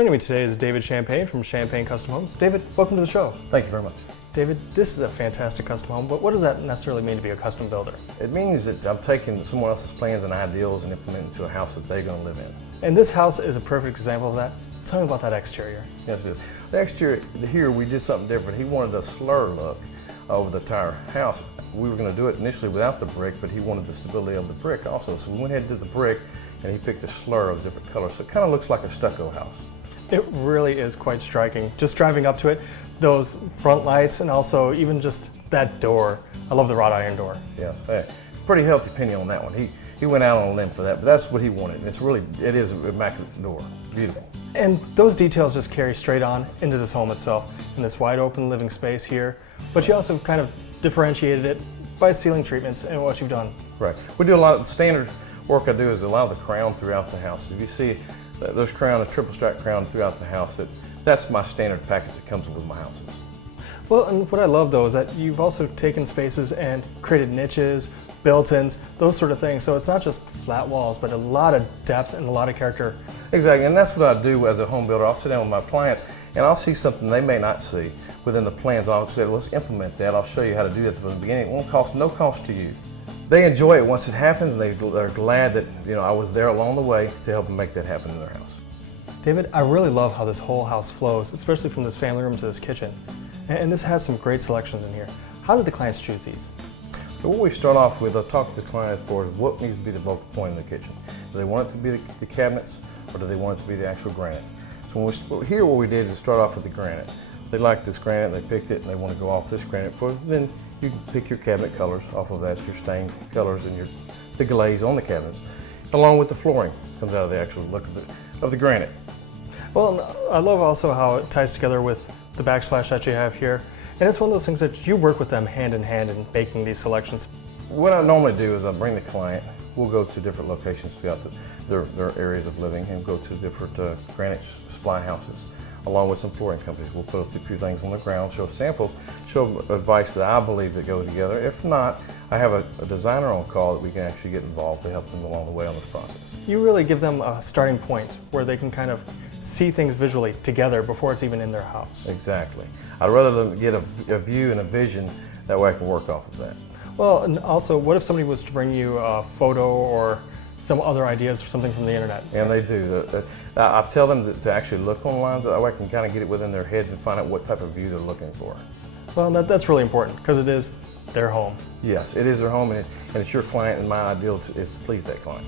Joining me today is David Champagne from Champagne Custom Homes. David, welcome to the show. Thank you very much. David, this is a fantastic custom home, but what does that necessarily mean to be a custom builder? It means that I'm taking someone else's plans and ideals and implementing into a house that they're going to live in. And this house is a perfect example of that. Tell me about that exterior. Yes, it is. The exterior here, we did something different. He wanted a slur look over the entire house. We were going to do it initially without the brick, but he wanted the stability of the brick also. So we went ahead and did the brick, and he picked a slur of different colors. So it kind of looks like a stucco house. It really is quite striking. Just driving up to it, those front lights, and also even just that door. I love the wrought iron door. Yes, hey, pretty healthy opinion on that one. He went out on a limb for that, but that's what he wanted. It is an immaculate door, beautiful. And those details just carry straight on into this home itself, in this wide open living space here. But you also kind of differentiated it by ceiling treatments and what you've done. Right. We do a lot of the standard work I do is a lot of the crown throughout the house. If you see there's crown, a triple stack crown throughout the house, that's my standard package that comes with my houses. Well, and what I love though is that you've also taken spaces and created niches, built-ins, those sort of things. So it's not just flat walls, but a lot of depth and a lot of character. Exactly, and that's what I do as a home builder. I'll sit down with my clients and I'll see something they may not see within the plans. I'll say, let's implement that. I'll show you how to do that from the beginning. It won't cost no cost to you. They enjoy it once it happens, and they're glad that I was there along the way to help them make that happen in their house. David, I really love how this whole house flows, especially from this family room to this kitchen. And this has some great selections in here. How did the clients choose these? So what we start off with, I'll talk to the clients for is what needs to be the focal point in the kitchen. Do they want it to be the cabinets, or do they want it to be the actual granite? So here what we did is start off with the granite. They like this granite, they picked it, and they want to go off this granite. Then you can pick your cabinet colors off of that, your stained colors and the glaze on the cabinets, along with the flooring comes out of the actual look of the granite. Well, I love also how it ties together with the backsplash that you have here. And it's one of those things that you work with them hand in hand in making these selections. What I normally do is I bring the client, we'll go to different locations throughout their areas of living and go to different granite supply houses, along with some flooring companies. We'll put a few things on the ground, show samples, show advice that I believe that go together. If not, I have a designer on call that we can actually get involved to help them along the way on this process. You really give them a starting point where they can kind of see things visually together before it's even in their house. Exactly. I'd rather them get a view and a vision, that way I can work off of that. Well, and also, what if somebody was to bring you a photo or some other ideas for something from the internet? And they do. I tell them to actually look online so that way I can kind of get it within their head and find out what type of view they're looking for. Well, that's really important because it is their home. Yes, it is their home, and it's your client, and my ideal is to please that client.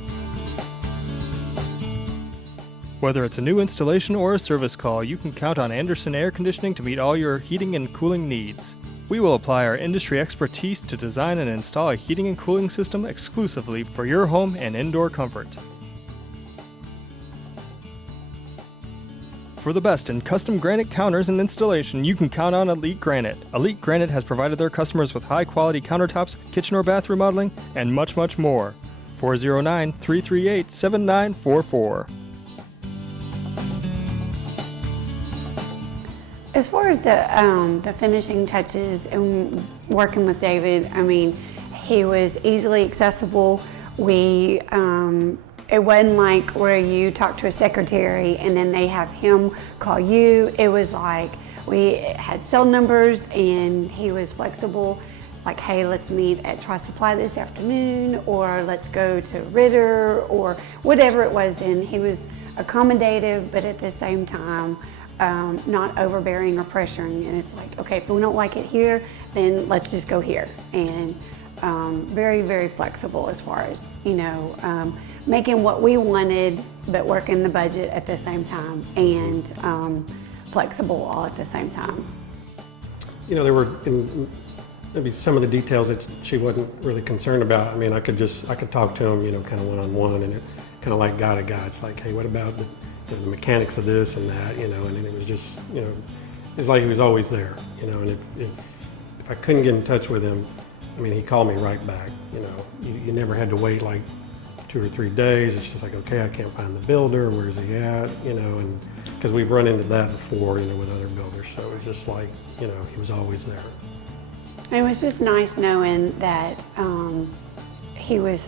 Whether it's a new installation or a service call, you can count on Anderson Air Conditioning to meet all your heating and cooling needs. We will apply our industry expertise to design and install a heating and cooling system exclusively for your home and indoor comfort. For the best in custom granite counters and installation, you can count on Elite Granite. Elite Granite has provided their customers with high-quality countertops, kitchen or bath remodeling, and much, much more. 409-338-7944. As far as the finishing touches and working with David, I mean, he was easily accessible. It wasn't like where you talk to a secretary and then they have him call you. It was like we had cell numbers and he was flexible. It's like, hey, let's meet at Tri Supply this afternoon, or let's go to Ritter, or whatever it was. And he was accommodative, but at the same time, not overbearing or pressuring. And it's like, okay, if we don't like it here, then let's just go here. And very, very flexible as far as, making what we wanted, but working the budget at the same time, and flexible all at the same time. There were maybe some of the details that she wasn't really concerned about. I mean, I could talk to him, kind of one-on-one, and it kind of like guy to guy. It's like, hey, what about the mechanics of this and that, and then it was just, it's like he was always there, and if I couldn't get in touch with him, I mean, he called me right back, you never had to wait like 2 or 3 days. It's just like, okay, I can't find the builder, where's he at, and because we've run into that before, with other builders, so it was just like, he was always there. And it was just nice knowing that he would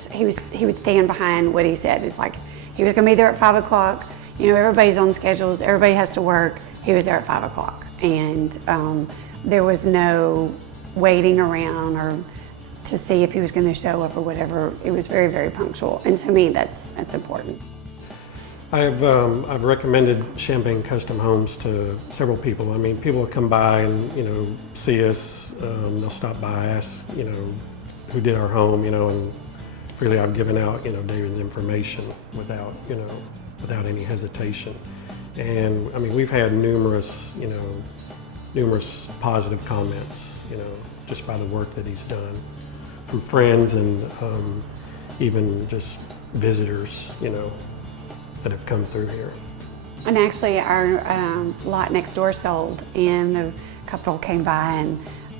stand behind what he said. It's like, he was gonna be there at 5 o'clock. you know, everybody's on schedules, everybody has to work. He was there at 5 o'clock, and there was no waiting around or to see if he was going to show up or whatever. It was very, very punctual, and to me, that's important. I've recommended Champagne Custom Homes to several people. I mean, people will come by and, you know, see us. They'll stop by, ask, you know, who did our home, you know, and freely I've given out, you know, David's information without, you know, without any hesitation. And I mean, we've had numerous positive comments, you know, just by the work that he's done, from friends and even just visitors, you know, that have come through here. And actually, our lot next door sold, and the couple came by,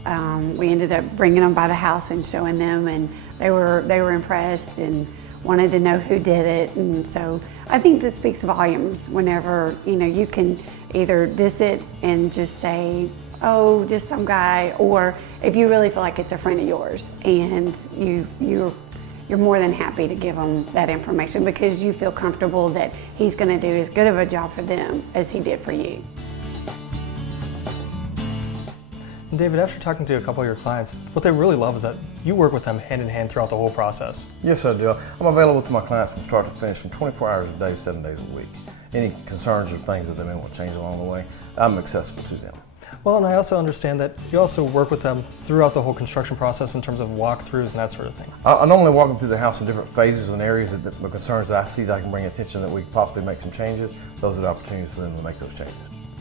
and we ended up bringing them by the house and showing them, and they were impressed and wanted to know who did it. And so I think this speaks volumes whenever, you know, you can either diss it and just say, oh, just some guy, or if you really feel like it's a friend of yours and you're more than happy to give them that information because you feel comfortable that he's going to do as good of a job for them as he did for you. David, after talking to a couple of your clients, what they really love is that you work with them hand in hand throughout the whole process. Yes, I do. I'm available to my clients from start to finish from 24 hours a day, 7 days a week. Any concerns or things that they may want to change along the way, I'm accessible to them. Well, and I also understand that you also work with them throughout the whole construction process in terms of walkthroughs and that sort of thing. I normally walk them through the house in different phases and areas that the concerns that I see that I can bring attention that we could possibly make some changes. Those are the opportunities for them to make those changes.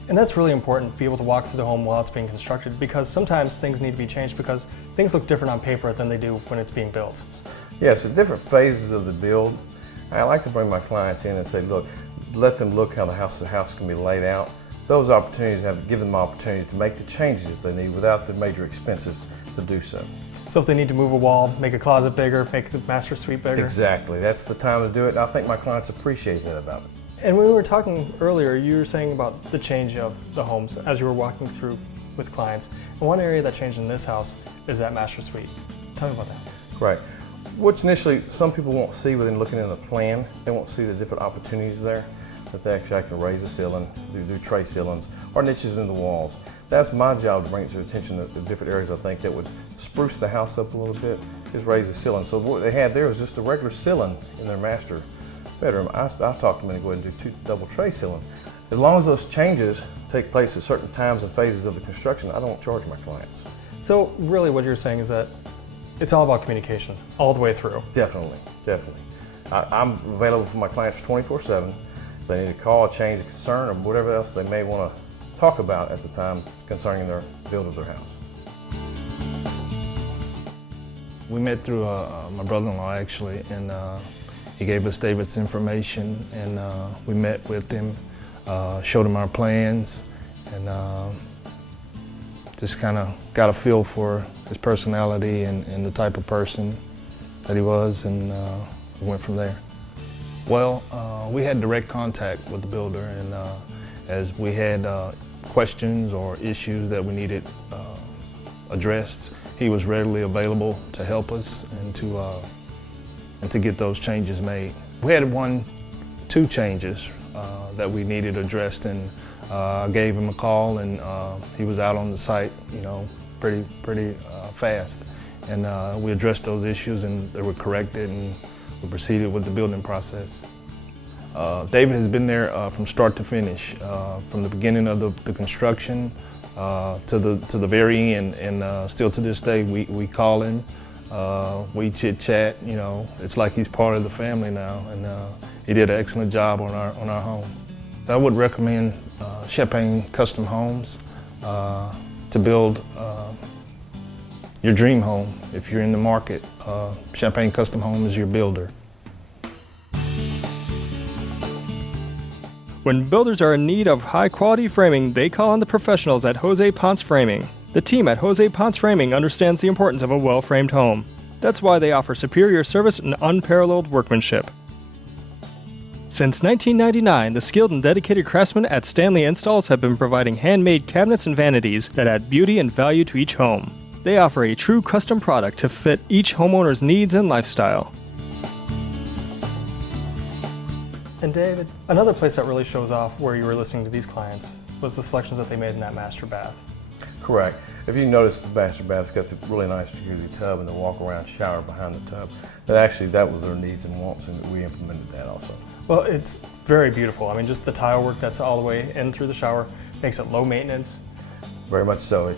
And that's really important, to be able to walk through the home while it's being constructed, because sometimes things need to be changed because things look different on paper than they do when it's being built. Yes, at different phases of the build, I like to bring my clients in and say, look, let them look how the house can be laid out. Those opportunities have given them opportunity to make the changes that they need without the major expenses to do so. So if they need to move a wall, make a closet bigger, make the master suite bigger. Exactly, that's the time to do it, and I think my clients appreciate that about it. And when we were talking earlier, you were saying about the change of the homes as you were walking through with clients. And one area that changed in this house is that master suite. Tell me about that. Right. Which initially some people won't see within looking at the plan. They won't see the different opportunities there, that they actually can raise a ceiling, do tray ceilings, or niches in the walls. That's my job to bring it to attention to the different areas I think that would spruce the house up a little bit, is raise the ceiling. So what they had there was just a regular ceiling in their master bedroom. I talked to them and go ahead and do 2 double tray ceilings. As long as those changes take place at certain times and phases of the construction, I don't charge my clients. So really what you're saying is that it's all about communication all the way through. Definitely, definitely. I'm available for my clients 24/7. If they need to call, change a concern, or whatever else they may want to talk about at the time concerning their build of their house. We met through my brother-in-law actually, and he gave us David's information, and we met with him, showed him our plans, and just kind of got a feel for his personality and the type of person that he was, and we went from there. Well, we had direct contact with the builder, and as we had questions or issues that we needed addressed, he was readily available to help us and to get those changes made. We had 2 changes that we needed addressed, and I gave him a call, and he was out on the site, you know, pretty fast, and we addressed those issues, and they were corrected, and we proceeded with the building process. David has been there from start to finish, from the beginning of the construction to the very end, and still to this day we call him, we chit chat. You know, it's like he's part of the family now, and he did an excellent job on our home. I would recommend Champagne Custom Homes to build your dream home. If you're in the market, Champagne Custom Home is your builder. When builders are in need of high-quality framing, they call on the professionals at Jose Ponce Framing. The team at Jose Ponce Framing understands the importance of a well-framed home. That's why they offer superior service and unparalleled workmanship. Since 1999, the skilled and dedicated craftsmen at Stanley Installs have been providing handmade cabinets and vanities that add beauty and value to each home. They offer a true custom product to fit each homeowner's needs and lifestyle. And David, another place that really shows off where you were listening to these clients was the selections that they made in that master bath. Correct. If you notice, the master bath's got the really nice jacuzzi tub and the walk-around shower behind the tub. That was their needs and wants, and we implemented that also. Well, it's very beautiful. I mean, just the tile work that's all the way in through the shower makes it low maintenance. Very much so.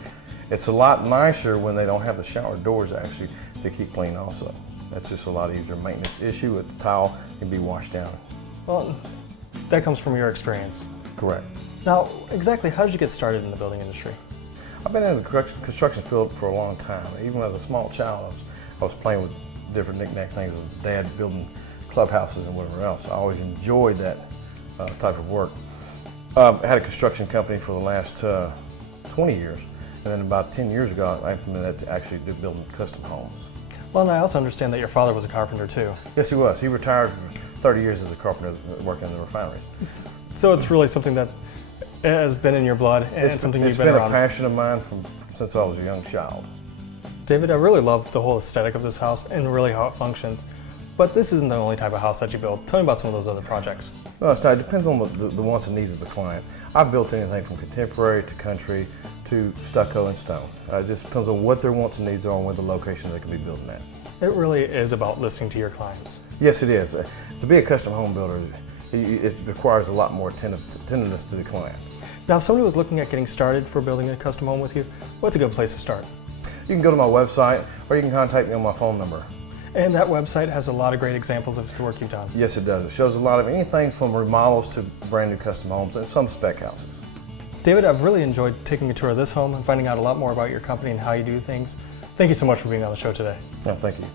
It's a lot nicer when they don't have the shower doors actually to keep clean also. That's just a lot easier maintenance issue with the tile can be washed down. Well, that comes from your experience. Correct. Now, exactly how did you get started in the building industry? I've been in the construction field for a long time. Even as a small child, I was playing with different knick-knack things with Dad, building clubhouses and whatever else. I always enjoyed that type of work. I had a construction company for the last 20 years, and then about 10 years ago, I implemented that to actually do building custom homes. Well, and I also understand that your father was a carpenter too. Yes, he was. He retired for 30 years as a carpenter working in the refineries. So it's really something that has been in your blood and something you've been around. It's been a passion of mine since I was a young child. David, I really love the whole aesthetic of this house and really how it functions. But this isn't the only type of house that you build. Tell me about some of those other projects. No, it depends on the wants and needs of the client. I've built anything from contemporary to country to stucco and stone. It just depends on what their wants and needs are and where the location they can be building at. It really is about listening to your clients. Yes, it is. To be a custom home builder, it requires a lot more attentiveness to the client. Now, if somebody was looking at getting started for building a custom home with you, what's a good place to start? You can go to my website or you can contact me on my phone number. And that website has a lot of great examples of the work you've done. Yes, it does. It shows a lot of anything from remodels to brand new custom homes and some spec houses. David, I've really enjoyed taking a tour of this home and finding out a lot more about your company and how you do things. Thank you so much for being on the show today. No, thank you.